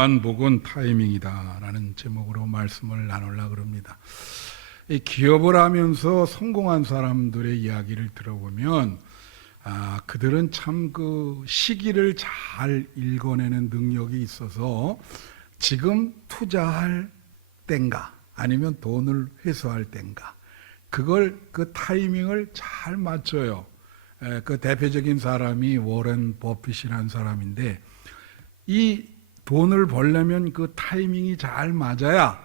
진정한 복은 타이밍이다라는 제목으로 말씀을 나누려고 합니다. 기업을 하면서 성공한 사람들의 이야기를 들어보면 그들은 참 그 시기를 잘 읽어내는 능력이 있어서 지금 투자할 땐가 아니면 돈을 회수할 땐가 그걸 그 타이밍을 잘 맞춰요. 그 대표적인 사람이 워렌 버핏이라는 사람인데 이 돈을 벌려면 그 타이밍이 잘 맞아야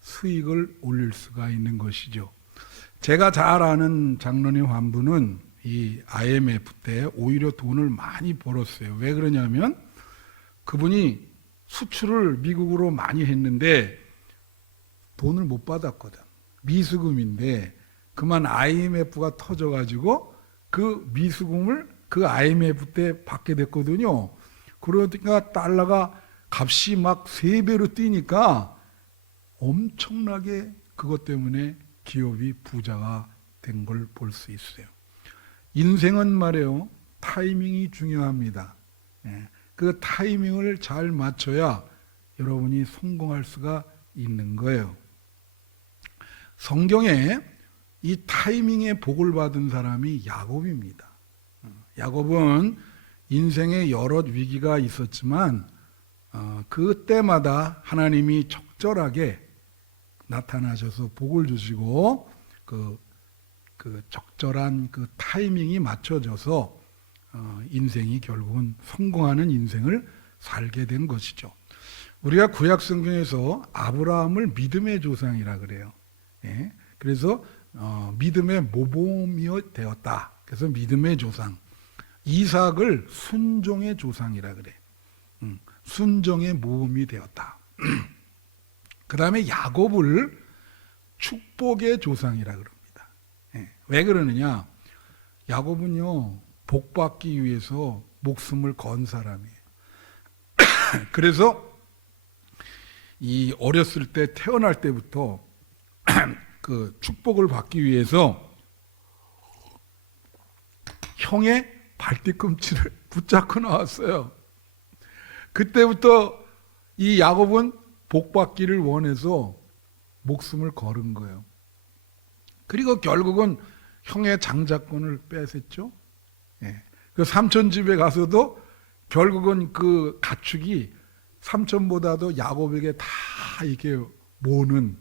수익을 올릴 수가 있는 것이죠. 제가 잘 아는 장로님 한 분은 이 IMF 때 오히려 돈을 많이 벌었어요. 왜 그러냐면 그분이 수출을 미국으로 많이 했는데 돈을 못 받았거든. 미수금인데 그만 IMF가 터져가지고 그 미수금을 그 IMF 때 받게 됐거든요. 그러니까 달러가 값이 막 3배로 뛰니까 엄청나게 그것 때문에 기업이 부자가 된 걸 볼 수 있어요. 인생은 말이에요. 타이밍이 중요합니다. 그 타이밍을 잘 맞춰야 여러분이 성공할 수가 있는 거예요. 성경에 이 타이밍에 복을 받은 사람이 야곱입니다. 야곱은 인생에 여러 위기가 있었지만 그때마다 하나님이 적절하게 나타나셔서 복을 주시고 그 적절한 그 타이밍이 맞춰져서 인생이 결국은 성공하는 인생을 살게 된 것이죠. 우리가 구약 성경에서 아브라함을 믿음의 조상이라 그래요. 그래서 믿음의 모범이 되었다. 그래서 믿음의 조상. 이삭을 순종의 조상이라 그래. 순종의 모범이 되었다. 그 다음에 야곱을 축복의 조상이라 그럽니다. 왜 그러느냐? 야곱은요 복받기 위해서 목숨을 건 사람이에요. 그래서 이 어렸을 때 태어날 때부터 그 축복을 받기 위해서 형의 발뒤꿈치를 붙잡고 나왔어요. 그때부터 이 야곱은 복받기를 원해서 목숨을 걸은 거예요. 그리고 결국은 형의 장자권을 뺏었죠. 그 삼촌 집에 가서도 결국은 그 가축이 삼촌보다도 야곱에게 다 이렇게 모는.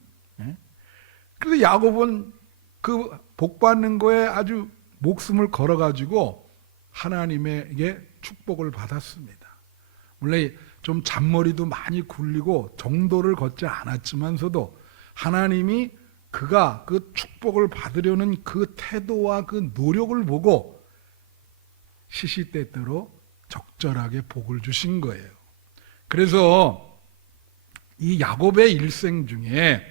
그래서 야곱은 그 복받는 거에 아주 목숨을 걸어가지고 하나님에게 축복을 받았습니다. 물론 좀 잔머리도 많이 굴리고 정도를 걷지 않았지만서도 하나님이 그가 그 축복을 받으려는 그 태도와 그 노력을 보고 시시때때로 적절하게 복을 주신 거예요. 그래서 이 야곱의 일생 중에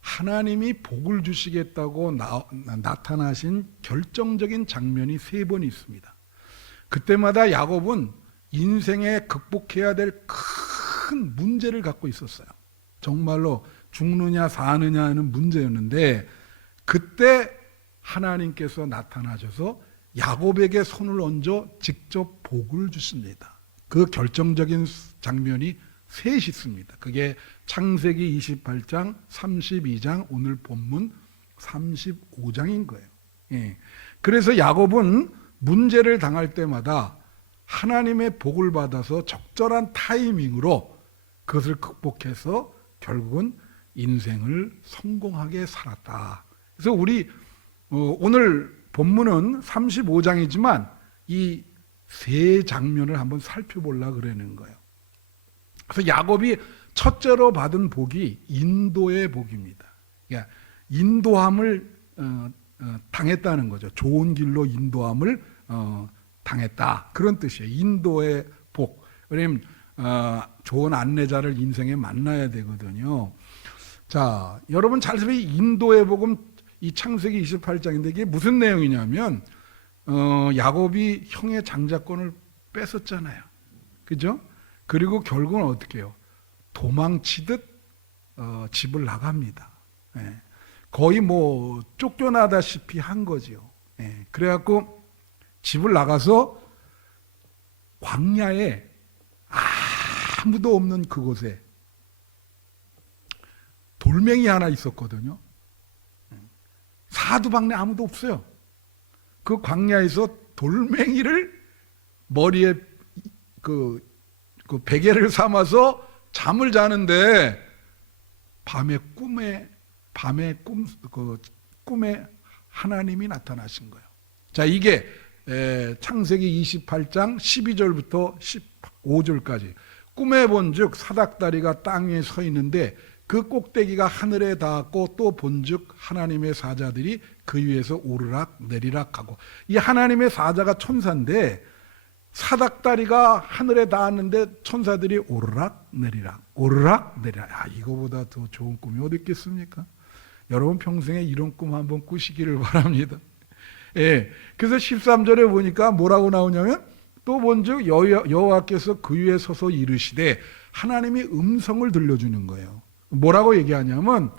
하나님이 복을 주시겠다고 나타나신 결정적인 장면이 3번 있습니다. 그때마다 야곱은 인생에 극복해야 될 큰 문제를 갖고 있었어요. 정말로 죽느냐 사느냐 하는 문제였는데 그때 하나님께서 나타나셔서 야곱에게 손을 얹어 직접 복을 주십니다. 그 결정적인 장면이 3 있습니다. 그게 창세기 28장, 32장, 오늘 본문 35장인 거예요. 그래서 야곱은 문제를 당할 때마다 하나님의 복을 받아서 적절한 타이밍으로 그것을 극복해서 결국은 인생을 성공하게 살았다. 그래서 우리 오늘 본문은 35장이지만 이 3 장면을 한번 살펴보려고 그러는 거예요. 그래서 야곱이 첫째로 받은 복이 인도의 복입니다. 그러니까 인도함을 당했다는 거죠. 좋은 길로 인도함을 당했다. 그런 뜻이에요. 인도의 복. 왜냐하면 좋은 안내자를 인생에 만나야 되거든요. 자, 여러분 잘 보세요. 인도의 복음 이 창세기 28장인데 이게 무슨 내용이냐면 야곱이 형의 장자권을 뺏었잖아요. 그죠? 그리고 결국은 어떻게 해요? 도망치듯 집을 나갑니다. 거의 뭐 쫓겨나다시피 한 거죠. 그래갖고 집을 나가서 광야에 아무도 없는 그곳에 돌멩이 하나 있었거든요. 사두방내 아무도 없어요. 그 광야에서 돌멩이를 머리에 그 베개를 삼아서 잠을 자는데 꿈에 하나님이 나타나신 거예요. 자, 이게 창세기 28장 12절부터 15절까지 꿈에 본즉 사닥다리가 땅 위에 서 있는데 그 꼭대기가 하늘에 닿았고 또 본즉 하나님의 사자들이 그 위에서 오르락 내리락 하고, 이 하나님의 사자가 천사인데 사닥다리가 하늘에 닿았는데 천사들이 오르락 내리락 오르락 내리락. 이거보다 더 좋은 꿈이 어디 있겠습니까? 여러분 평생에 이런 꿈 한번 꾸시기를 바랍니다. 예, 그래서 13절에 보니까 뭐라고 나오냐면 또 본즉 여호와께서 그 위에 서서 이르시되, 하나님이 음성을 들려주는 거예요. 뭐라고 얘기하냐면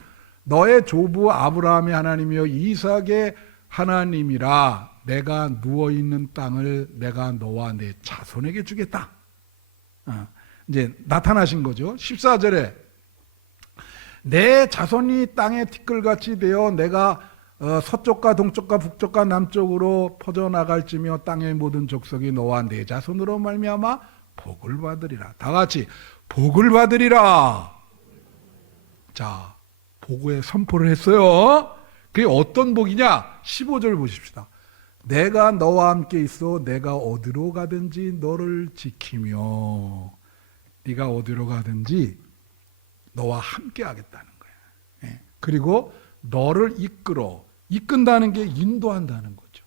너의 조부 아브라함의 하나님이여 이삭의 하나님이라 내가 누워있는 땅을 내가 너와 내 자손에게 주겠다. 이제 나타나신 거죠. 14절에 내 자손이 땅의 티끌같이 되어 내가 서쪽과 동쪽과 북쪽과 남쪽으로 퍼져나갈지며 땅의 모든 족속이 너와 내 자손으로 말미암아 복을 받으리라. 다 같이 복을 받으리라. 자, 복의 선포를 했어요. 그게 어떤 복이냐? 15절 보십시다. 내가 너와 함께 있어 내가 어디로 가든지 너를 지키며, 네가 어디로 가든지 너와 함께 하겠다는 거예요. 예. 그리고 너를 이끈다는 게 인도한다는 거죠.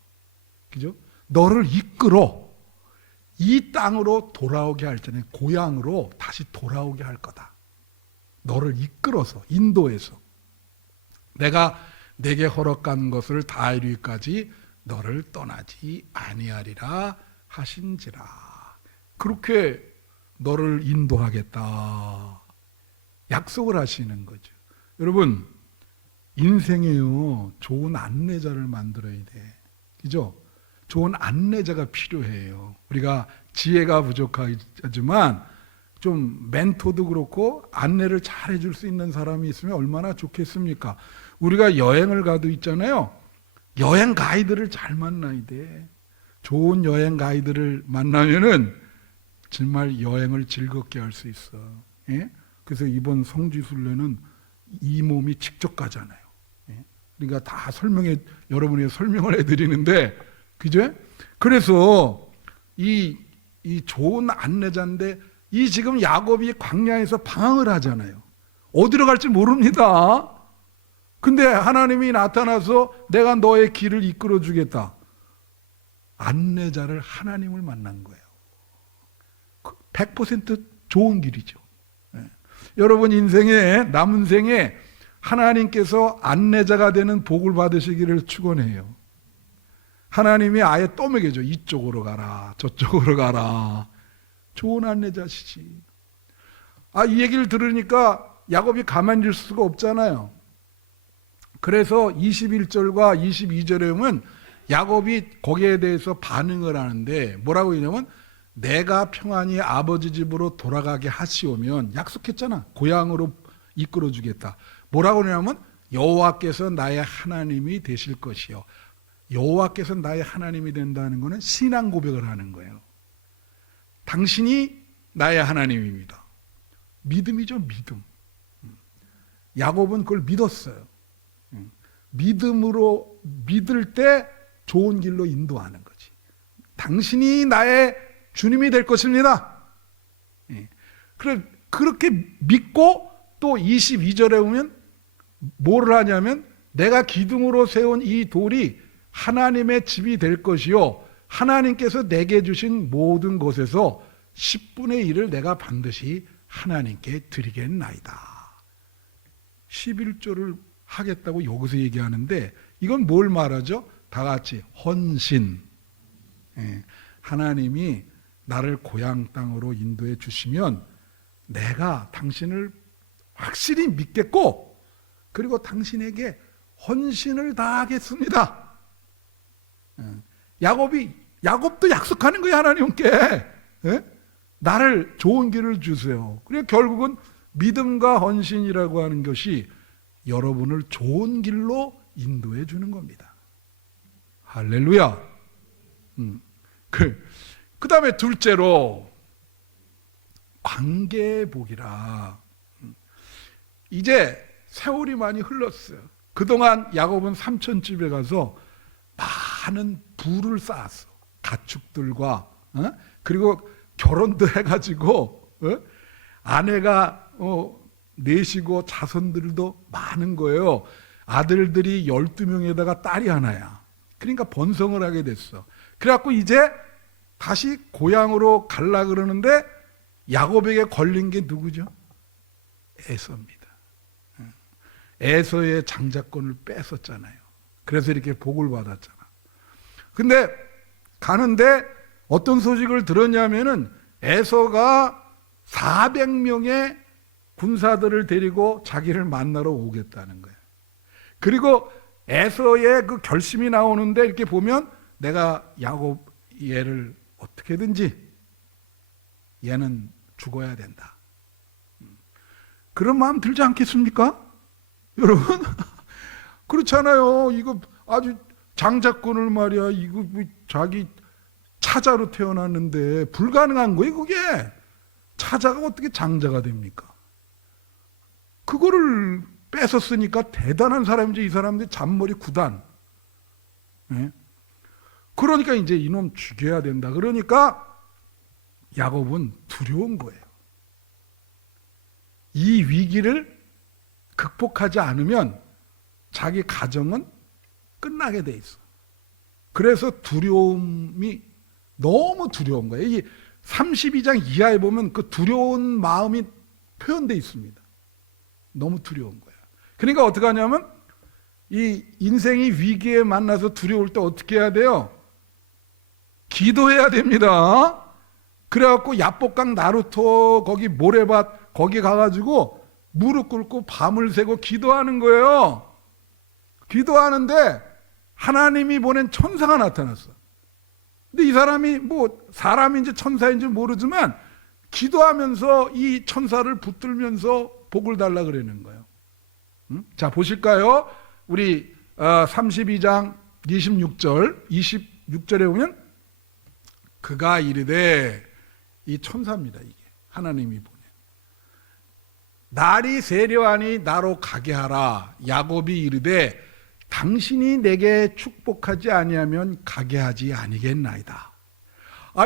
그죠? 너를 이끌어 이 땅으로 돌아오게 할 때는 고향으로 다시 돌아오게 할 거다. 너를 이끌어서 인도해서 내가 내게 허락한 것을 다 이루기까지 너를 떠나지 아니하리라 하신지라. 그렇게 너를 인도하겠다 약속을 하시는 거죠. 여러분 인생에요 좋은 안내자를 만들어야 돼. 그죠? 좋은 안내자가 필요해요. 우리가 지혜가 부족하지만 좀 멘토도 그렇고 안내를 잘 해줄 수 있는 사람이 있으면 얼마나 좋겠습니까? 우리가 여행을 가도 있잖아요. 여행 가이드를 잘 만나야 돼. 좋은 여행 가이드를 만나면은 정말 여행을 즐겁게 할 수 있어. 예? 그래서 이번 성지순례는 이 몸이 직접 가잖아요. 예? 그러니까 다 여러분에게 설명을 해드리는데, 그죠? 그래서 이 좋은 안내자인데, 이 지금 야곱이 광야에서 방황을 하잖아요. 어디로 갈지 모릅니다. 근데 하나님이 나타나서 내가 너의 길을 이끌어 주겠다. 안내자를 하나님을 만난 거예요. 100% 좋은 길이죠. 네. 여러분 인생에 남은 생에 하나님께서 안내자가 되는 복을 받으시기를 축원해요. 하나님이 아예 떠먹여줘. 이쪽으로 가라, 저쪽으로 가라. 좋은 안내자시지. 이 얘기를 들으니까 야곱이 가만히 있을 수가 없잖아요. 그래서 21절과 22절에 보면 야곱이 거기에 대해서 반응을 하는데 뭐라고 했냐면, 내가 평안히 아버지 집으로 돌아가게 하시오면, 약속했잖아. 고향으로 이끌어 주겠다. 뭐라고 하냐면 여호와께서 나의 하나님이 되실 것이요. 여호와께서 나의 하나님이 된다는 것은 신앙 고백을 하는 거예요. 당신이 나의 하나님입니다. 믿음이죠, 믿음. 야곱은 그걸 믿었어요. 믿음으로 믿을 때 좋은 길로 인도하는 거지. 당신이 나의 주님이 될 것입니다. 그렇게 믿고 또 22절에 보면 뭐를 하냐면, 내가 기둥으로 세운 이 돌이 하나님의 집이 될 것이요 하나님께서 내게 주신 모든 것에서 10분의 1을 내가 반드시 하나님께 드리겠나이다. 11조를 하겠다고 여기서 얘기하는데, 이건 뭘 말하죠? 다 같이 헌신. 하나님이 나를 고향 땅으로 인도해 주시면 내가 당신을 확실히 믿겠고, 그리고 당신에게 헌신을 다하겠습니다. 야곱도 약속하는 거예요, 하나님께. 나를 좋은 길을 주세요. 그래 결국은 믿음과 헌신이라고 하는 것이 여러분을 좋은 길로 인도해 주는 겁니다. 할렐루야. 그 다음에 둘째로 관계의 복이라. 이제 세월이 많이 흘렀어요. 그동안 야곱은 삼촌집에 가서 많은 부를 쌓았어. 가축들과 그리고 결혼도 해가지고 아내가 넷이고 자손들도 많은 거예요. 아들들이 12명에다가 딸이 하나야. 그러니까 번성을 하게 됐어. 그래갖고 이제 다시 고향으로 갈라 그러는데 야곱에게 걸린 게 누구죠? 에서입니다. 에서의 장자권을 뺏었잖아요. 그래서 이렇게 복을 받았잖아. 근데 가는데 어떤 소식을 들었냐면은 에서가 400명의 군사들을 데리고 자기를 만나러 오겠다는 거예요. 그리고 에서의 그 결심이 나오는데 이렇게 보면 내가 야곱 얘를 어떻게든지 얘는 죽어야 된다. 그런 마음 들지 않겠습니까? 여러분 그렇잖아요. 이거 아주 장자권을 말이야. 이거 뭐 자기 차자로 태어났는데 불가능한 거예요. 그게 차자가 어떻게 장자가 됩니까? 그거를 뺏었으니까 대단한 사람이지. 이 사람들 잔머리 9단. 네? 그러니까 이제 이놈 죽여야 된다. 그러니까 야곱은 두려운 거예요. 이 위기를 극복하지 않으면 자기 가정은 끝나게 돼 있어. 그래서 두려움이 너무 두려운 거예요. 이 32장 이하에 보면 그 두려운 마음이 표현되어 있습니다. 너무 두려운 거야. 그러니까 어떻게 하냐면 이 인생이 위기에 만나서 두려울 때 어떻게 해야 돼요? 기도해야 됩니다. 그래갖고 야복강 나루토 거기 모래밭 거기 가가지고 무릎 꿇고 밤을 새고 기도하는 거예요. 기도하는데 하나님이 보낸 천사가 나타났어. 근데 이 사람이 뭐 사람인지 천사인지 모르지만 기도하면서 이 천사를 붙들면서 복을 달라 그러는 거예요. 자 보실까요? 우리 32장 26절에 보면 그가 이르되, 이 천사입니다. 이게 하나님이 보낸. 날이 세려하니 나로 가게 하라. 야곱이 이르되 당신이 내게 축복하지 아니하면 가게 하지 아니겠나이다.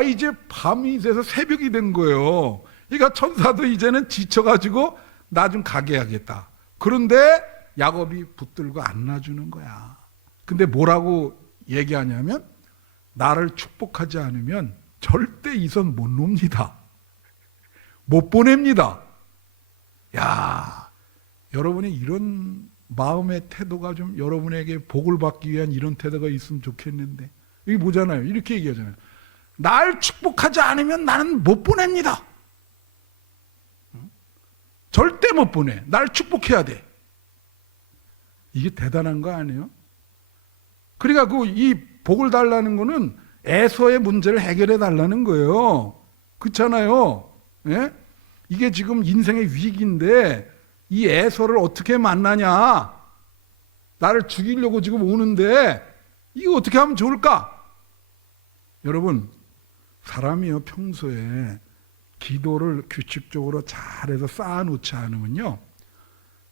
이제 밤이 돼서 새벽이 된 거예요. 그러니까 천사도 이제는 지쳐가지고 나 좀 가게 하겠다. 그런데 야곱이 붙들고 안 놔주는 거야. 근데 뭐라고 얘기하냐면 나를 축복하지 않으면 절대 이 선 못 놉니다. 못 보냅니다. 야, 여러분이 이런 마음의 태도가 좀 여러분에게 복을 받기 위한 이런 태도가 있으면 좋겠는데, 이게 뭐잖아요. 이렇게 얘기하잖아요. 날 축복하지 않으면 나는 못 보냅니다. 절대 못 보내. 날 축복해야 돼. 이게 대단한 거 아니에요? 그러니까 이 복을 달라는 거는 에서의 문제를 해결해 달라는 거예요. 그렇잖아요. 예? 이게 지금 인생의 위기인데 이 에서를 어떻게 만나냐? 나를 죽이려고 지금 오는데 이거 어떻게 하면 좋을까? 여러분, 사람이요 평소에 기도를 규칙적으로 잘해서 쌓아놓지 않으면요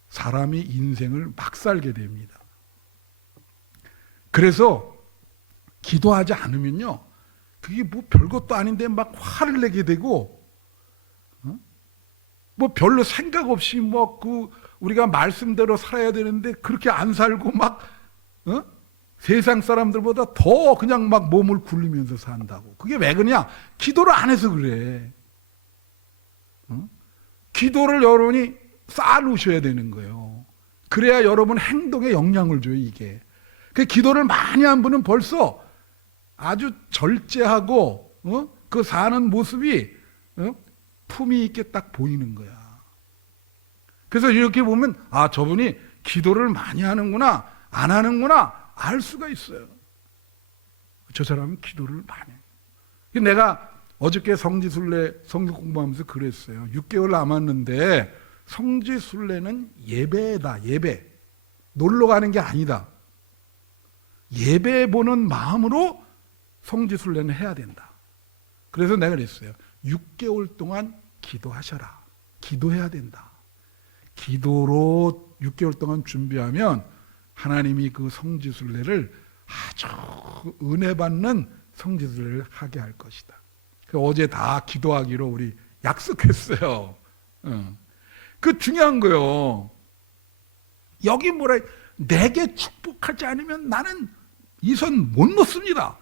사람이 인생을 막 살게 됩니다. 그래서 기도하지 않으면요 그게 뭐 별것도 아닌데 막 화를 내게 되고, 뭐 별로 생각 없이 뭐 우리가 말씀대로 살아야 되는데 그렇게 안 살고 막 세상 사람들보다 더 그냥 막 몸을 굴리면서 산다고. 그게 왜 그러냐? 기도를 안 해서 그래. 기도를 여러분이 쌓아놓으셔야 되는 거예요. 그래야 여러분 행동에 영향을 줘요. 이게. 그 기도를 많이 한 분은 벌써 아주 절제하고 그 사는 모습이 품위 있게 딱 보이는 거야. 그래서 이렇게 보면 저분이 기도를 많이 하는구나 안 하는구나 알 수가 있어요. 저 사람은 기도를 많이 해요. 내가 어저께 성지순례 성경 공부하면서 그랬어요. 6개월 남았는데 성지순례는 예배다. 예배. 놀러 가는 게 아니다. 예배 보는 마음으로 성지순례는 해야 된다. 그래서 내가 그랬어요. 6개월 동안 기도하셔라. 기도해야 된다. 기도로 6개월 동안 준비하면 하나님이 그 성지순례를 아주 은혜 받는 성지순례를 하게 할 것이다. 어제 다 기도하기로 우리 약속했어요. 그 중요한 거요. 여기 뭐라 내게 축복하지 않으면 나는 이 손 못 놓습니다.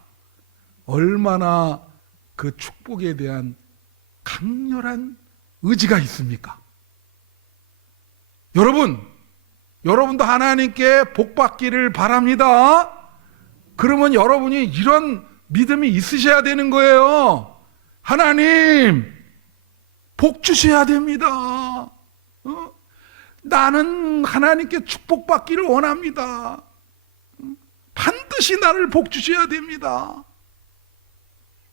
얼마나 그 축복에 대한 강렬한 의지가 있습니까? 여러분도 하나님께 복 받기를 바랍니다. 그러면 여러분이 이런 믿음이 있으셔야 되는 거예요. 하나님, 복 주셔야 됩니다. 나는 하나님께 축복받기를 원합니다. 반드시 나를 복 주셔야 됩니다.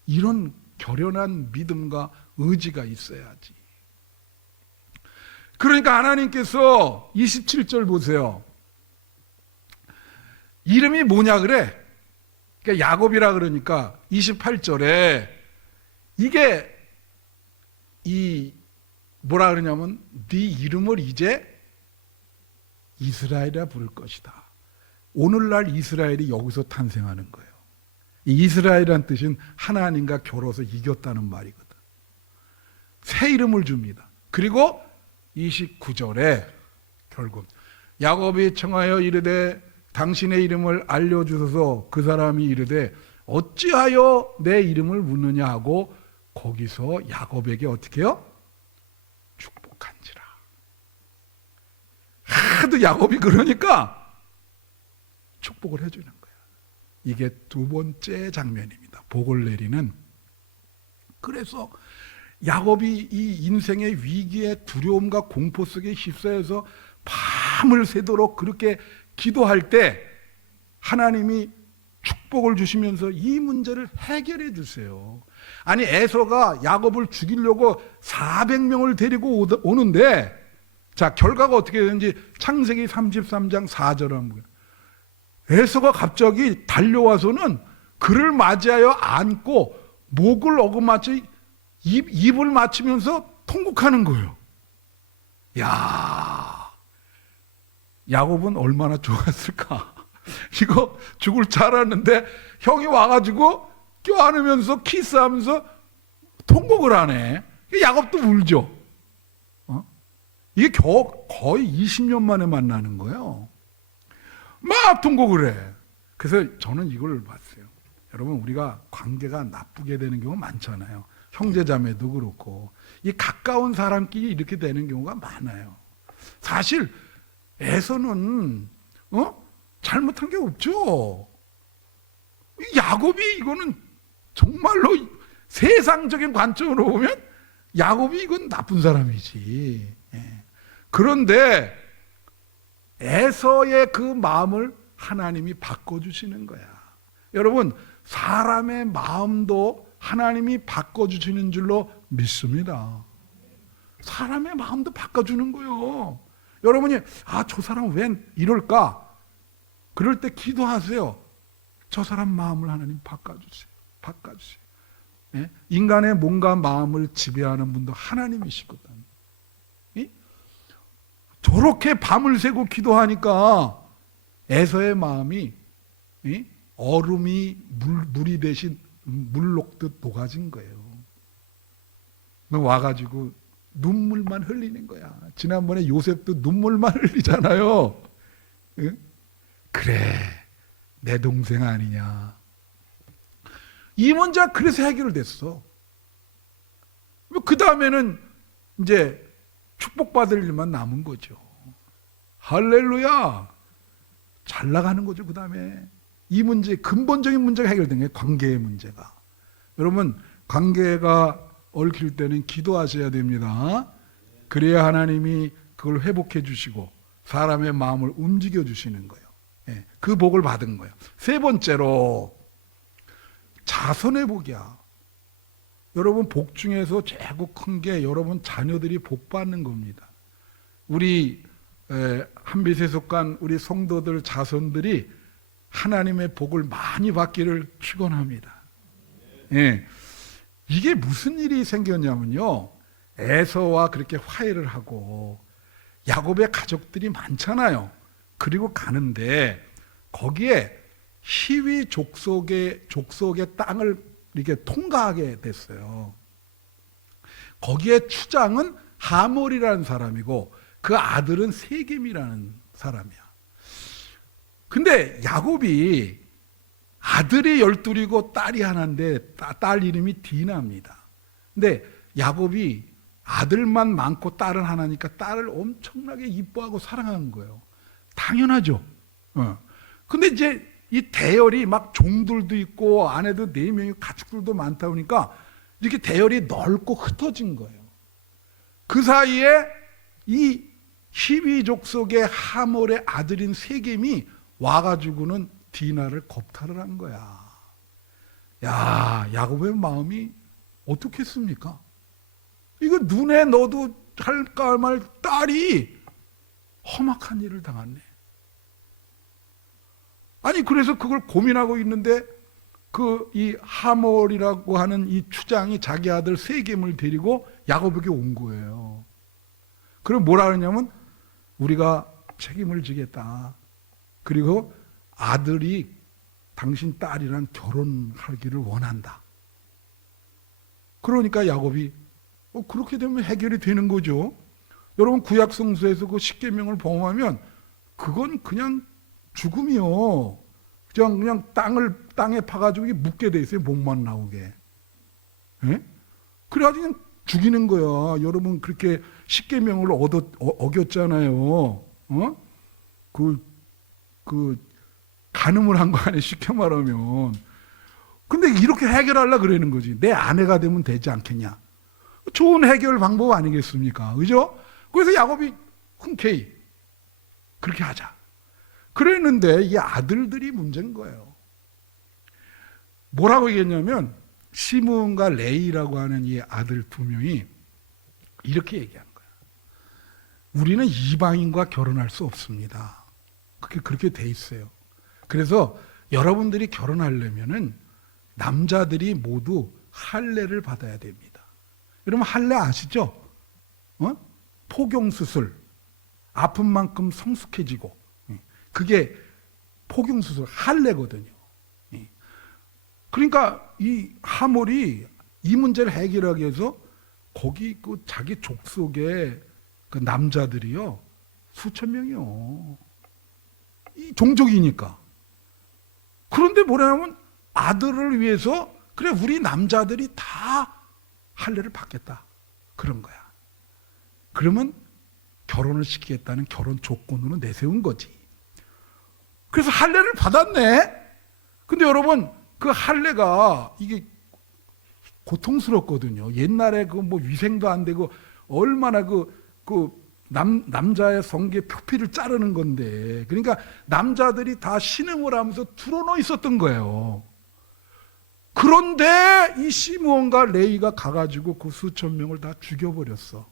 이런 결연한 믿음과 의지가 있어야지. 그러니까 하나님께서 27절 보세요. 이름이 뭐냐 그래? 그러니까 야곱이라 그러니까 28절에 이게 뭐라 그러냐면 네 이름을 이제 이스라엘이라 부를 것이다. 오늘날 이스라엘이 여기서 탄생하는 거예요. 이 이스라엘이란 뜻은 하나님과 겨뤄서 이겼다는 말이거든. 새 이름을 줍니다. 그리고 29절에 결국 야곱이 청하여 이르되 당신의 이름을 알려주소서. 그 사람이 이르되 어찌하여 내 이름을 묻느냐 하고 거기서 야곱에게 어떻게 해요? 축복한지라. 하도 야곱이 그러니까 축복을 해주는 거야. 이게 두 번째 장면입니다. 복을 내리는. 그래서 야곱이 이 인생의 위기에 두려움과 공포 속에 휩싸여서 밤을 새도록 그렇게 기도할 때 하나님이 축복을 주시면서 이 문제를 해결해 주세요. 아니 에서가 야곱을 죽이려고 400명을 데리고 오는데 자 결과가 어떻게 되는지 창세기 33장 4절을 한번 보세요. 에서가 갑자기 달려와서는 그를 맞이하여 안고 목을 어긋맞춰 입을 맞추면서 통곡하는 거예요. 야, 야곱은 얼마나 좋았을까. 이거 죽을 줄 알았는데 형이 와가지고 껴안으면서 키스하면서 통곡을 하네. 야곱도 울죠. 이게 거의 20년 만에 만나는 거예요. 막 통곡을 해. 그래서 저는 이걸 봤어요. 여러분 우리가 관계가 나쁘게 되는 경우가 많잖아요. 형제자매도 그렇고 이 가까운 사람끼리 이렇게 되는 경우가 많아요. 사실 에서는 잘못한 게 없죠. 야곱이 이거는 정말로 세상적인 관점으로 보면 야곱이 이건 나쁜 사람이지. 그런데 에서의 그 마음을 하나님이 바꿔주시는 거야. 여러분 사람의 마음도 하나님이 바꿔주시는 줄로 믿습니다. 사람의 마음도 바꿔주는 거예요. 여러분이 저 사람 왜 이럴까? 그럴 때 기도하세요. 저 사람 마음을 하나님 바꿔주세요. 바꿔주세요. 예? 인간의 몸과 마음을 지배하는 분도 하나님이시거든. 예? 저렇게 밤을 새고 기도하니까 에서의 마음이 예? 얼음이 물이 대신 물 녹듯 녹아진 거예요. 와가지고 눈물만 흘리는 거야. 지난번에 요셉도 눈물만 흘리잖아요. 예? 그래, 내 동생 아니냐. 이 문제가 그래서 해결됐어. 그 다음에는 이제 축복받을 일만 남은 거죠. 할렐루야. 잘 나가는 거죠. 그 다음에 이 문제, 근본적인 문제가 해결된 거예요. 관계의 문제가. 여러분 관계가 얽힐 때는 기도하셔야 됩니다. 그래야 하나님이 그걸 회복해 주시고 사람의 마음을 움직여 주시는 거예요. 그 복을 받은 거예요. 세 번째로 자손의 복이야. 여러분 복 중에서 최고 큰 게 여러분 자녀들이 복 받는 겁니다. 우리 한빛에 속한 우리 성도들 자손들이 하나님의 복을 많이 받기를 축원합니다. 예. 이게 무슨 일이 생겼냐면요, 에서와 그렇게 화해를 하고 야곱의 가족들이 많잖아요. 그리고 가는데 거기에 히위 족속의 땅을 이렇게 통과하게 됐어요. 거기에 추장은 하몰이라는 사람이고 그 아들은 세겜이라는 사람이야. 근데 야곱이 아들이 12이고 딸이 하나인데 딸 이름이 디나입니다. 근데 야곱이 아들만 많고 딸은 하나니까 딸을 엄청나게 이뻐하고 사랑하는 거예요. 당연하죠. 근데 이제 이 대열이 막 종들도 있고 아내도 4명이 가축들도 많다 보니까 이렇게 대열이 넓고 흩어진 거예요. 그 사이에 이 히위 족속의 하몰의 아들인 세겜이 와가지고는 디나를 겁탈을 한 거야. 야, 야곱의 마음이 어떻겠습니까? 이거 눈에 넣어도 할까 말 딸이 험악한 일을 당했네. 아니 그래서 그걸 고민하고 있는데 그 이 하몰이라고 하는 이 추장이 자기 아들 세겜을 데리고 야곱에게 온 거예요. 그럼 뭐라 그러냐면 우리가 책임을 지겠다. 그리고 아들이 당신 딸이랑 결혼하기를 원한다. 그러니까 야곱이 그렇게 되면 해결이 되는 거죠. 여러분 구약 성서에서 그 십계명을 범하면 그건 그냥 죽음이요. 그냥 땅에 파가지고 묻게 돼 있어요. 목만 나오게. 예? 그래가지고 그냥 죽이는 거야. 여러분 그렇게 십계명을 어겼잖아요. 간음을 한 거 아니에요. 쉽게 말하면. 근데 이렇게 해결하려고 그러는 거지. 내 아내가 되면 되지 않겠냐. 좋은 해결 방법 아니겠습니까? 그죠? 그래서 야곱이 흔쾌히 그렇게 하자. 그랬는데 이 아들들이 문제인 거예요. 뭐라고 얘기했냐면 시므온과 레이라고 하는 이 아들 2명이 이렇게 얘기한 거야. 우리는 이방인과 결혼할 수 없습니다. 그렇게 돼 있어요. 그래서 여러분들이 결혼하려면은 남자들이 모두 할례를 받아야 됩니다. 여러분 할례 아시죠? 포경수술. 아픈 만큼 성숙해지고. 그게 포경수술, 할례거든요. 그러니까 이 하몰이 이 문제를 해결하기 위해서 거기 그 자기 족속의 그 남자들이요. 수천 명이요. 이 종족이니까. 그런데 뭐냐면 아들을 위해서 그래 우리 남자들이 다 할례를 받겠다. 그런 거야. 그러면 결혼을 시키겠다는 결혼 조건으로 내세운 거지. 그래서 할례를 받았네. 근데 여러분 그 할례가 이게 고통스럽거든요. 옛날에 그 뭐 위생도 안 되고 얼마나 남자의 성기의 표피를 자르는 건데, 그러니까 남자들이 다 신음을 하면서 드러누워 있었던 거예요. 그런데 이 시므온과 레이가 가가지고 그 수천 명을 다 죽여버렸어.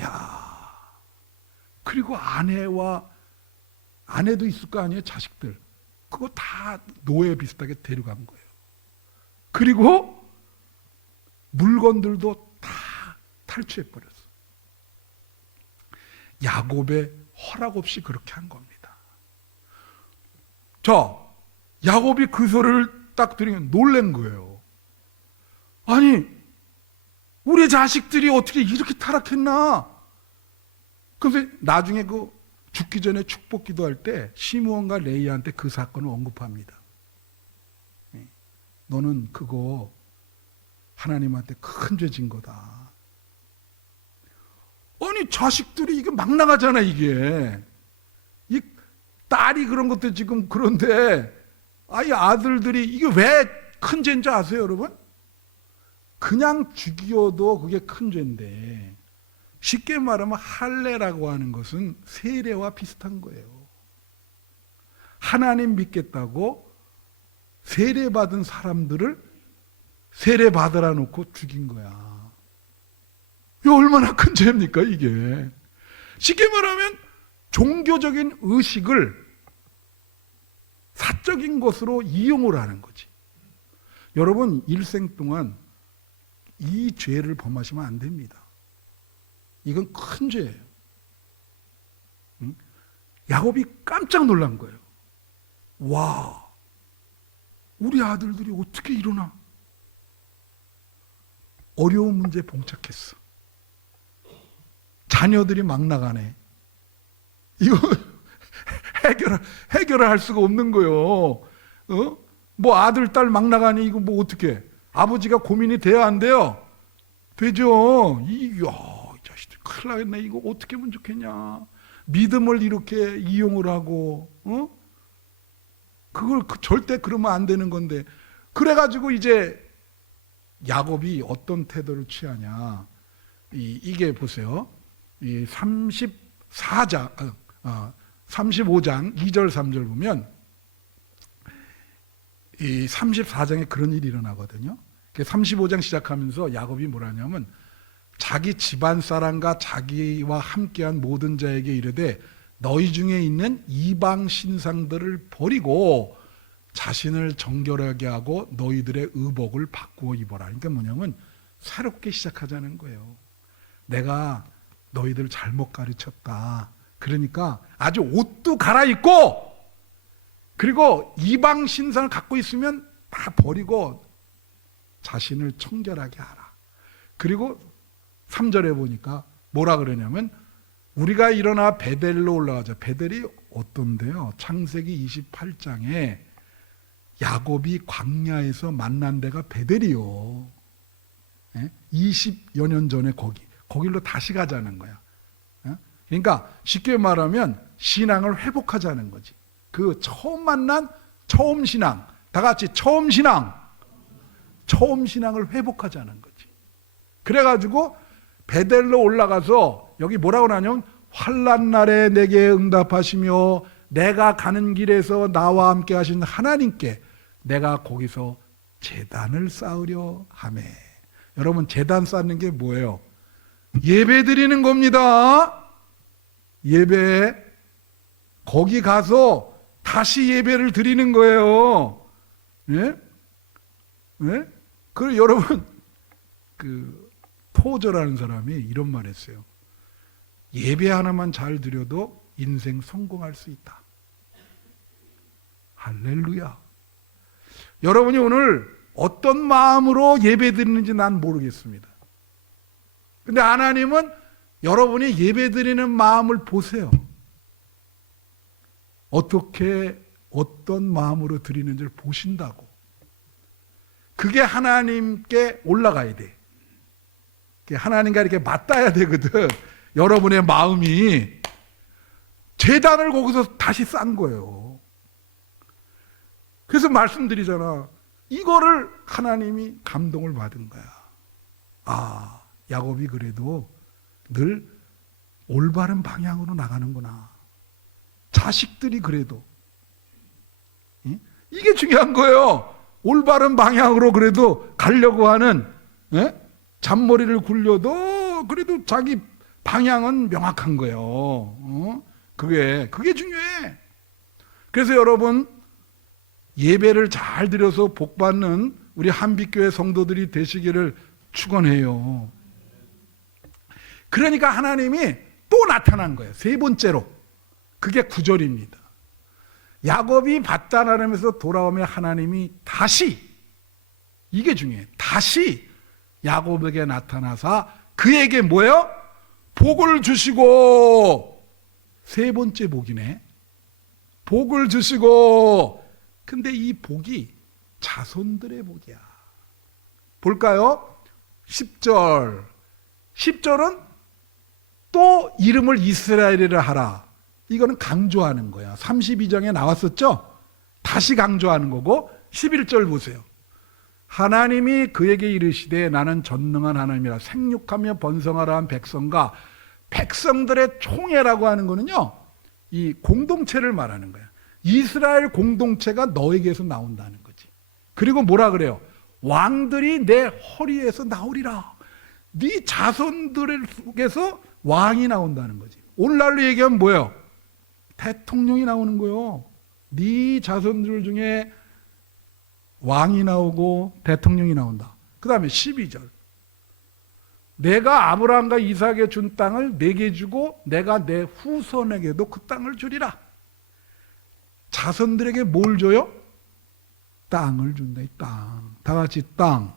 야, 그리고 아내도 있을 거 아니에요, 자식들. 그거 다 노예 비슷하게 데려간 거예요. 그리고 물건들도 다 탈취해버렸어. 야곱의 허락 없이 그렇게 한 겁니다. 자, 야곱이 그 소리를 딱 들으면 놀란 거예요. 아니, 우리 자식들이 어떻게 이렇게 타락했나? 그래서 나중에 그 죽기 전에 축복 기도할 때 시므온과 레이한테 그 사건을 언급합니다. 너는 그거 하나님한테 큰 죄 진 거다. 아니 자식들이 이게 막 나가잖아. 이게 이 딸이 그런 것도 지금 그런데 아이 아들들이 이게 왜 큰 죄인지 아세요 여러분? 그냥 죽여도 그게 큰 죄인데 쉽게 말하면 할례라고 하는 것은 세례와 비슷한 거예요. 하나님 믿겠다고 세례받은 사람들을 세례 받으라 놓고 죽인 거야. 이거 얼마나 큰 죄입니까 이게. 쉽게 말하면 종교적인 의식을 사적인 것으로 이용을 하는 거지. 여러분 일생 동안 이 죄를 범하시면 안 됩니다. 이건 큰 죄예요. 응? 야곱이 깜짝 놀란 거예요. 와, 우리 아들들이 어떻게 일어나? 어려운 문제에 봉착했어. 자녀들이 막 나가네. 이거 해결을 할 수가 없는 거예요. 뭐 아들, 딸 막 나가니 이거 뭐 어떻게? 아버지가 고민이 돼야 안 돼요? 되죠. 이 자식들 큰일 나겠네. 이거 어떻게 하면 좋겠냐. 믿음을 이렇게 이용을 하고, 그걸 절대 그러면 안 되는 건데. 그래가지고 이제 야곱이 어떤 태도를 취하냐. 이게 보세요. 이 35장 2절 3절 보면 이 34장에 그런 일이 일어나거든요. 35장 시작하면서 야곱이 뭐라냐면 자기 집안 사람과 자기와 함께한 모든 자에게 이르되 너희 중에 있는 이방 신상들을 버리고 자신을 정결하게 하고 너희들의 의복을 바꾸어 입어라. 그러니까 뭐냐면 새롭게 시작하자는 거예요. 내가 너희들 잘못 가르쳤다. 그러니까 아주 옷도 갈아입고 그리고 이방 신상을 갖고 있으면 다 버리고 자신을 청결하게 하라. 그리고 3절에 보니까 뭐라 그러냐면 우리가 일어나 베델로 올라가자. 베델이 어떤데요? 창세기 28장에 야곱이 광야에서 만난 데가 베델이요. 20여 년 전에 거길로 다시 가자는 거야. 그러니까 쉽게 말하면 신앙을 회복하자는 거지. 그 처음 만난 처음 신앙, 다 같이 처음 신앙을 회복하자는 거지. 그래가지고 베델로 올라가서 여기 뭐라고 하냐면 환난 날에 내게 응답하시며 내가 가는 길에서 나와 함께 하신 하나님께 내가 거기서 제단을 쌓으려 하매. 여러분 제단 쌓는 게 뭐예요? 예배 드리는 겁니다. 예배. 거기 가서 다시 예배를 드리는 거예요. 예? 예? 그리고 여러분 포저라는 사람이 이런 말 했어요. 예배 하나만 잘 드려도 인생 성공할 수 있다. 할렐루야. 여러분이 오늘 어떤 마음으로 예배 드리는지 난 모르겠습니다. 근데 하나님은 여러분이 예배 드리는 마음을 보세요. 어떤 마음으로 드리는지를 보신다고. 그게 하나님께 올라가야 돼. 하나님과 이렇게 맞닿아야 되거든. 여러분의 마음이. 제단을 거기서 다시 싼 거예요. 그래서 말씀드리잖아. 이거를 하나님이 감동을 받은 거야. 아, 야곱이 그래도 늘 올바른 방향으로 나가는구나. 자식들이 그래도. 이게 중요한 거예요. 올바른 방향으로 그래도 가려고 하는, 잔머리를 굴려도 그래도 자기 방향은 명확한 거예요. 그게 중요해. 그래서 여러분 예배를 잘 드려서 복받는 우리 한빛교회 성도들이 되시기를 축원해요. 그러니까 하나님이 또 나타난 거예요. 세 번째로. 그게 9절입니다. 야곱이 받다나면서 돌아오면 하나님이 다시, 이게 중요해요. 다시 야곱에게 나타나사 그에게 뭐예요? 복을 주시고, 세 번째 복이네. 복을 주시고, 근데 이 복이 자손들의 복이야. 볼까요? 10절. 10절은 또 이름을 이스라엘이라 하라. 이거는 강조하는 거야. 32장에 나왔었죠? 다시 강조하는 거고 11절 보세요. 하나님이 그에게 이르시되 나는 전능한 하나님이라 생육하며 번성하라 한 백성과 백성들의 총회라고 하는 거는요, 이 공동체를 말하는 거야. 이스라엘 공동체가 너에게서 나온다는 거지. 그리고 뭐라 그래요? 왕들이 내 허리에서 나오리라. 네 자손들에게서 왕이 나온다는 거지. 오늘날로 얘기하면 뭐예요? 대통령이 나오는 거예요. 네 자손들 중에 왕이 나오고 대통령이 나온다. 그 다음에 12절. 내가 아브라함과 이삭에게 준 땅을 내게 주고 내가 내 후손에게도 그 땅을 주리라. 자손들에게 뭘 줘요? 땅을 준다. 이 땅. 다 같이 땅.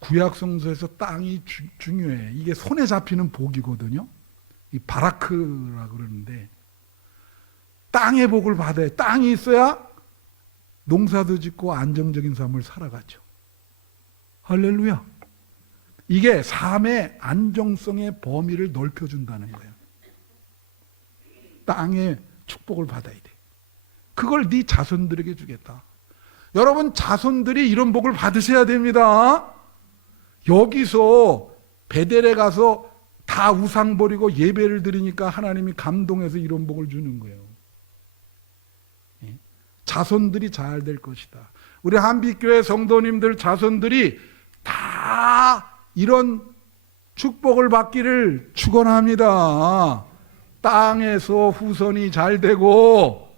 구약 성서에서 땅이 중요해. 이게 손에 잡히는 복이거든요. 이 바라크라 그러는데 땅의 복을 받아야 땅이 있어야 농사도 짓고 안정적인 삶을 살아가죠. 할렐루야. 이게 삶의 안정성의 범위를 넓혀준다는 거예요. 땅의 축복을 받아야 돼. 그걸 네 자손들에게 주겠다. 여러분 자손들이 이런 복을 받으셔야 됩니다. 여기서 베델에 가서 다 우상 버리고 예배를 드리니까 하나님이 감동해서 이런 복을 주는 거예요. 자손들이 잘 될 것이다. 우리 한빛교회 성도님들 자손들이 다 이런 축복을 받기를 축원합니다. 땅에서 후손이 잘 되고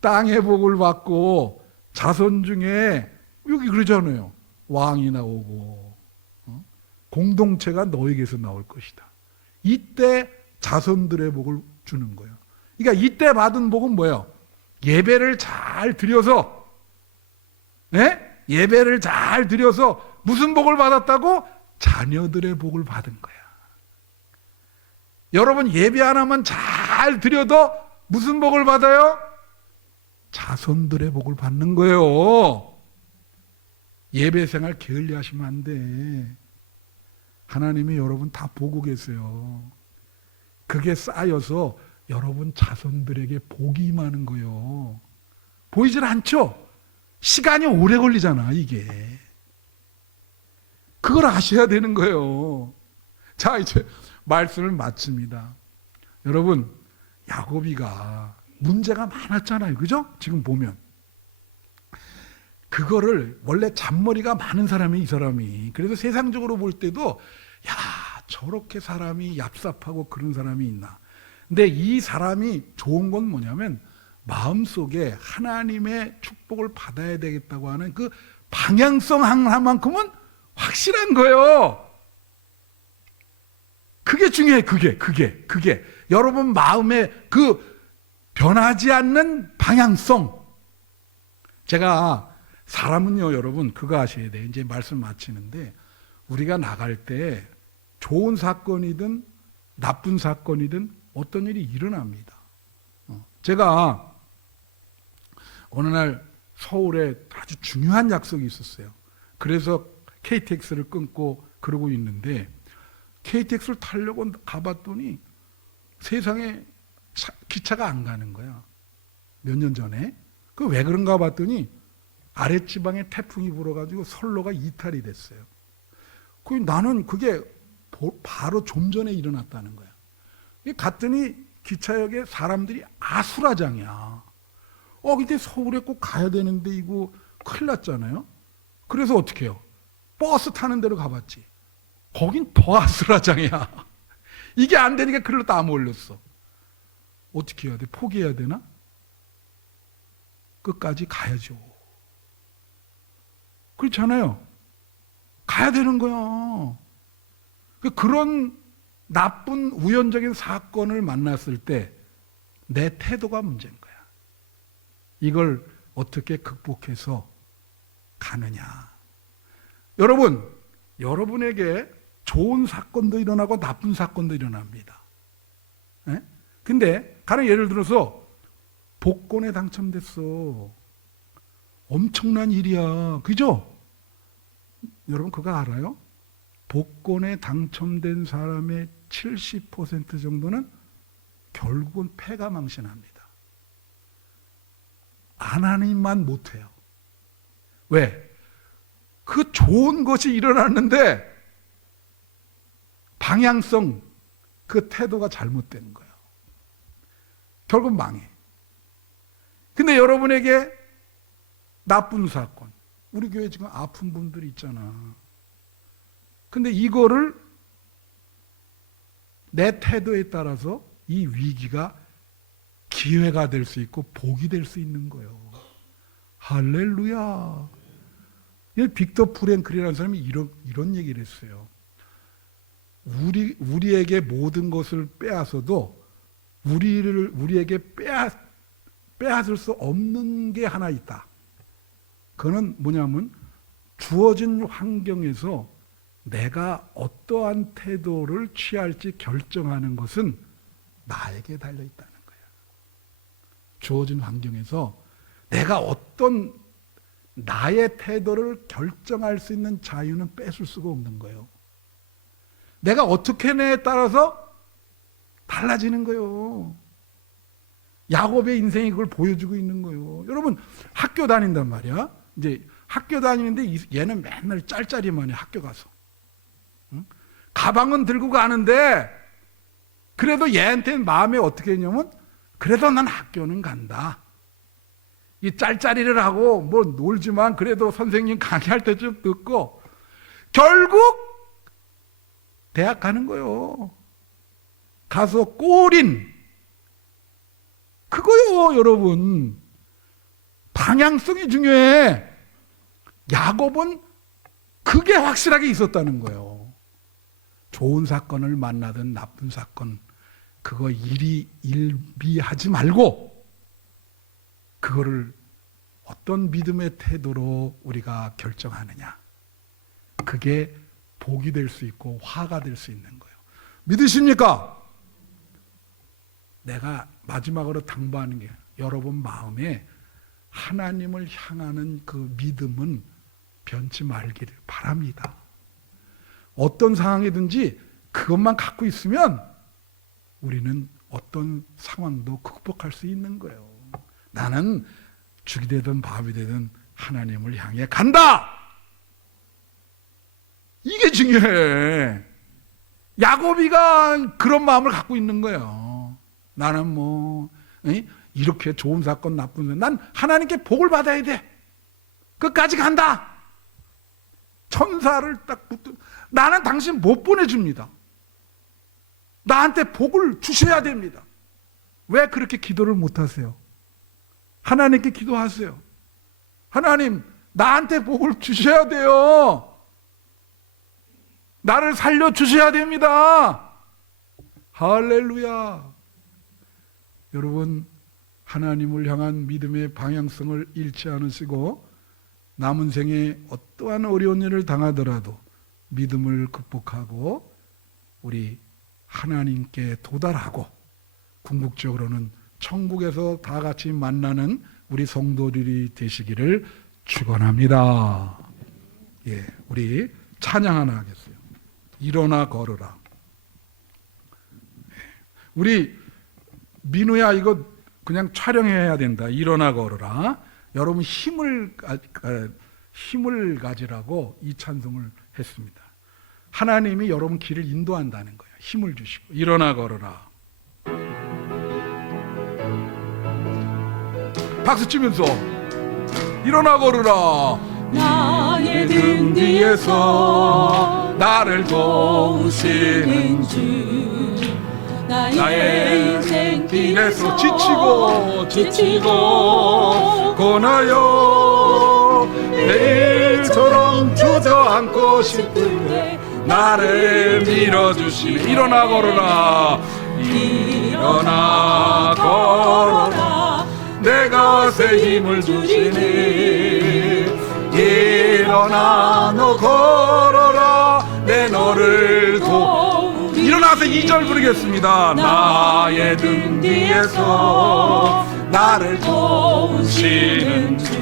땅의 복을 받고 자손 중에 여기 그러잖아요. 왕이 나오고 공동체가 너에게서 나올 것이다. 이때 자손들의 복을 주는 거예요. 그러니까 이때 받은 복은 뭐예요? 예배를 잘 드려서 예배를 잘 드려서 무슨 복을 받았다고? 자녀들의 복을 받은 거야. 여러분 예배 하나만 잘 드려도 무슨 복을 받아요? 자손들의 복을 받는 거예요. 예배 생활 게을리하시면 안 돼. 하나님이 여러분 다 보고 계세요. 그게 쌓여서 여러분 자손들에게 복이 임하는 거예요. 보이질 않죠? 시간이 오래 걸리잖아 이게. 그걸 아셔야 되는 거예요. 자 이제 말씀을 마칩니다. 여러분 야곱이가 문제가 많았잖아요. 그죠? 지금 보면 그거를 원래 잔머리가 많은 사람이 이 사람이. 그래서 세상적으로 볼 때도 야 저렇게 사람이 얍삽하고 그런 사람이 있나. 근데 이 사람이 좋은 건 뭐냐면 마음속에 하나님의 축복을 받아야 되겠다고 하는 그 방향성 하나만큼은 확실한 거예요. 그게 중요해. 그게 여러분 마음의 그 변하지 않는 방향성. 제가 사람은요 여러분 그거 아셔야 돼요. 이제 말씀 마치는데 우리가 나갈 때 좋은 사건이든 나쁜 사건이든 어떤 일이 일어납니다. 제가 어느 날 서울에 아주 중요한 약속이 있었어요. 그래서 KTX를 끊고 그러고 있는데 KTX를 타려고 가봤더니 세상에 기차가 안 가는 거야. 몇 년 전에. 그 왜 그런가 봤더니 아랫지방에 태풍이 불어가지고 선로가 이탈이 됐어요. 나는 그게 바로 좀 전에 일어났다는 거야. 갔더니 기차역에 사람들이 아수라장이야. 근데 서울에 꼭 가야 되는데 이거 큰일 났잖아요. 그래서 어떻게 해요? 버스 타는 데로 가봤지. 거긴 더 아수라장이야. 이게 안 되니까 그걸로 다 몰렸어. 어떻게 해야 돼? 포기해야 되나? 끝까지 가야죠. 그렇잖아요. 가야 되는 거야. 그런 나쁜 우연적인 사건을 만났을 때 내 태도가 문제인 거야. 이걸 어떻게 극복해서 가느냐. 여러분, 여러분에게 좋은 사건도 일어나고 나쁜 사건도 일어납니다. 근데 가령 예를 들어서 복권에 당첨됐어. 엄청난 일이야. 그죠? 여러분 그거 알아요? 복권에 당첨된 사람의 70% 정도는 결국은 패가 망신합니다. 하나님만 못해요. 왜? 그 좋은 것이 일어났는데 방향성, 그 태도가 잘못된 거예요. 결국 망해. 근데 여러분에게 나쁜 사건, 우리 교회 지금 아픈 분들이 있잖아. 근데 이거를 내 태도에 따라서 이 위기가 기회가 될 수 있고 복이 될 수 있는 거예요. 할렐루야. 빅터 프랭클이라는 사람이 이런 얘기를 했어요. 우리에게 모든 것을 빼앗아도 우리에게 빼앗을 수 없는 게 하나 있다. 그거는 뭐냐면 주어진 환경에서 내가 어떠한 태도를 취할지 결정하는 것은 나에게 달려있다는 거야. 주어진 환경에서 내가 어떤 나의 태도를 결정할 수 있는 자유는 뺏을 수가 없는 거예요. 내가 어떻게 하냐에 따라서 달라지는 거예요. 야곱의 인생이 그걸 보여주고 있는 거예요. 여러분 학교 다닌단 말이야. 이제 학교 다니는데 얘는 맨날 짤짤이만 해. 학교 가서 응? 가방은 들고 가는데 그래도 얘한테는 마음에 어떻게 했냐면 그래도 난 학교는 간다. 이 짤짤이를 하고 뭐 놀지만 그래도 선생님 강의할 때 좀 듣고 결국 대학 가는 거예요. 가서 꼬린 그거요, 여러분. 방향성이 중요해. 야곱은 그게 확실하게 있었다는 거예요. 좋은 사건을 만나든 나쁜 사건, 그거 일비하지 말고 그거를 어떤 믿음의 태도로 우리가 결정하느냐. 그게 복이 될 수 있고 화가 될 수 있는 거예요. 믿으십니까? 내가 마지막으로 당부하는 게 여러분 마음에 하나님을 향하는 그 믿음은 변치 말기를 바랍니다. 어떤 상황이든지 그것만 갖고 있으면 우리는 어떤 상황도 극복할 수 있는 거예요. 나는 죽이 되든 밥이 되든 하나님을 향해 간다! 이게 중요해. 야곱이가 그런 마음을 갖고 있는 거예요. 나는 뭐 이렇게 좋은 사건 나쁜 사건 난 하나님께 복을 받아야 돼. 끝까지 간다. 천사를 딱 붙들 나는 당신 못 보내줍니다. 나한테 복을 주셔야 됩니다. 왜 그렇게 기도를 못하세요? 하나님께 기도하세요. 하나님 나한테 복을 주셔야 돼요. 나를 살려주셔야 됩니다. 할렐루야. 여러분 하나님을 향한 믿음의 방향성을 잃지 않으시고 남은 생에 어떠한 어려운 일을 당하더라도 믿음을 극복하고 우리 하나님께 도달하고 궁극적으로는 천국에서 다 같이 만나는 우리 성도들이 되시기를 축원합니다. 예, 우리 찬양 하나 하겠어요. 일어나 걸으라. 우리 민우야 이거 그냥 촬영해야 된다. 일어나 걸으라. 여러분 힘을 가지라고 이 찬송을 했습니다. 하나님이 여러분 길을 인도한다는 거예요. 힘을 주시고 일어나 걸으라. 박수 치면서 일어나 걸으라. 나의 등 뒤에서 나를 도우시는 주 나의 인생 길에서 지치고 고나요 내일처럼 주저앉고 싶을 때 나를 밀어주시네. 일어나 걸어라. 일어나 걸어라. 내가 새 힘을 주시니 일어나 너 걸어라. 내 너를 일어나서 2절 부르겠습니다. 나의 등 뒤에서 나를 도우시는 주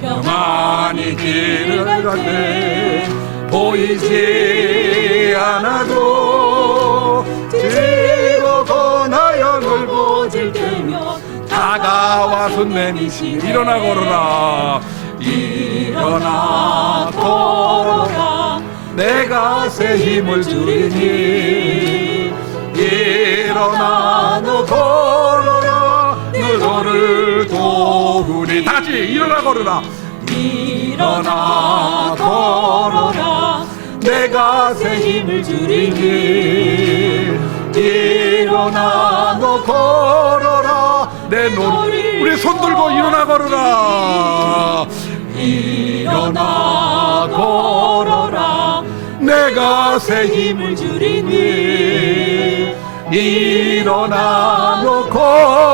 평안히 길을 갈 때 보이지 않아도 뒤로 건하여 넓어질 때면 다가와서 내미시니 일어나 걸어라. 일어나 걸어라. 내가 새 힘을 주리니 일어나 너 걸어라. 너 너를 도우리. 다같이 일어나 걸어라. 일어나 걸어라 내가 새 힘을 주리니 일어나 너 걸어라 내 노래 우리 손 들고 일어나 걸어라 일어나 걸어라 내가 새 힘을 주리니 일어나 너 걸어라